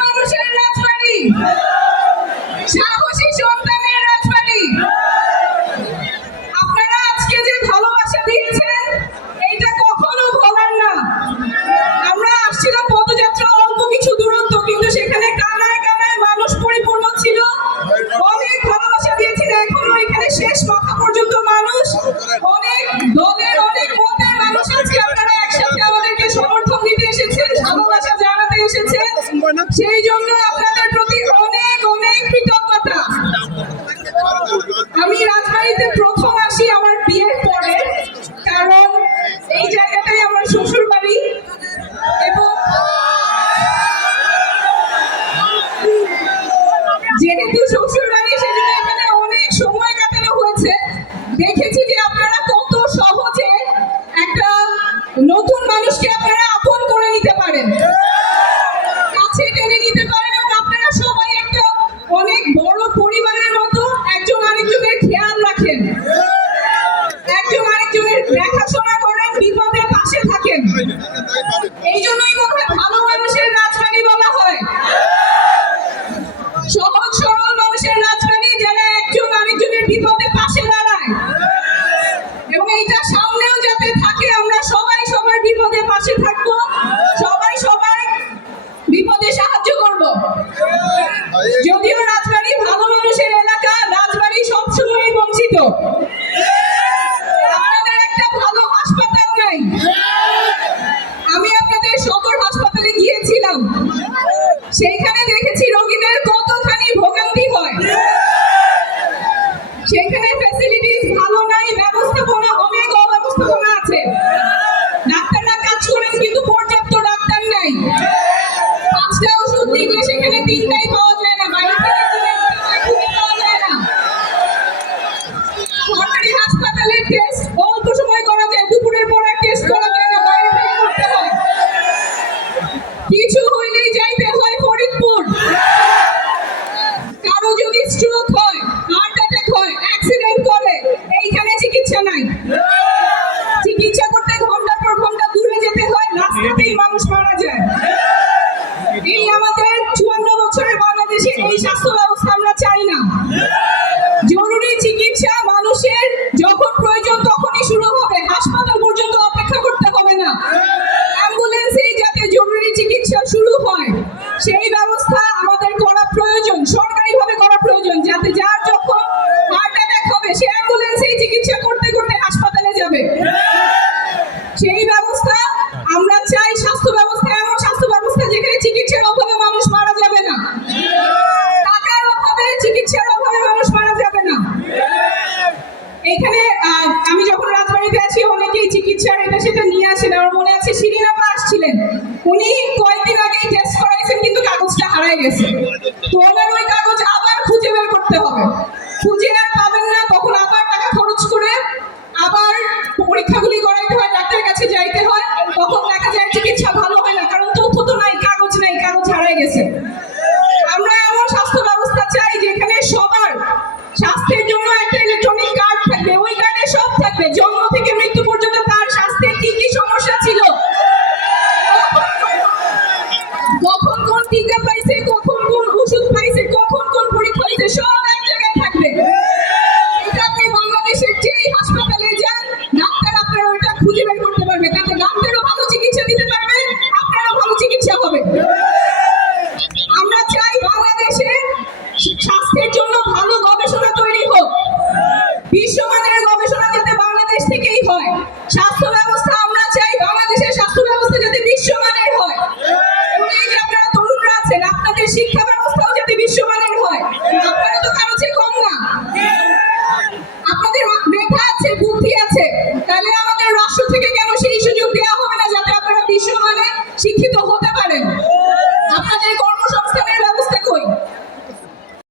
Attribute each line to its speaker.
Speaker 1: মানুষের রাজবাড়ি। হয় না সেই জন্য আপনাদের প্রতি অনেক অনেক কৃতজ্ঞতা। আমি রাজবাড়িতে প্রথম আসি আমার বিয়ের পরে, কারণ এই জায়গাটাই আমার শ্বশুর বাড়ি এবং যেহেতু শ্বশুর বাড়ি সেজন্য এখানে অনেক সময় কাটানো হয়েছে। দেখেছি যে আপনারা কত সহজে একটা নতুন মানুষকে আপনারা আপন করে নিতে পারেন। Yeah. পঞ্চায়েত চুয়ান্ন বছরে বাংলাদেশে এই স্বাস্থ্য ব্যবস্থা আমরা চাই না। জরুরি চিকিৎসা মানুষের যখন প্রয়োজন তখনই শুরু হবে। হাসপাতাল পর্যন্ত অপেক্ষা করতে হবে না। অ্যাম্বুলেন্সেই যাতে জরুরি চিকিৎসা শুরু হয়, সেই বাড়িতে আসি অনেকেই চিকিৎসার এটা সেটা নিয়ে আসেন আমার মনে আছে সিরিনা আপা আসছিলেন। উনি কয়েকদিন আগে টেস্ট করাইছেন, কিন্তু কাগজটা হারাই গেছে। তো ওনার ওই কাগজ আবার খুঁজে বের করতে হবে। খুঁজে আর পাবেন না, তখন আবার টাকা খরচ করে আবার পরীক্ষাগুলি করাইতে হয়, ডাক্তারের কাছে যাইতে হয়। তখন দেখা যায় চিকিৎসা ভালো কখন কোন ওষুধ পাইছে কখন কোন পরীক্ষা হয়েছে সব যাচ্ছেন। আপনাদের শিক্ষা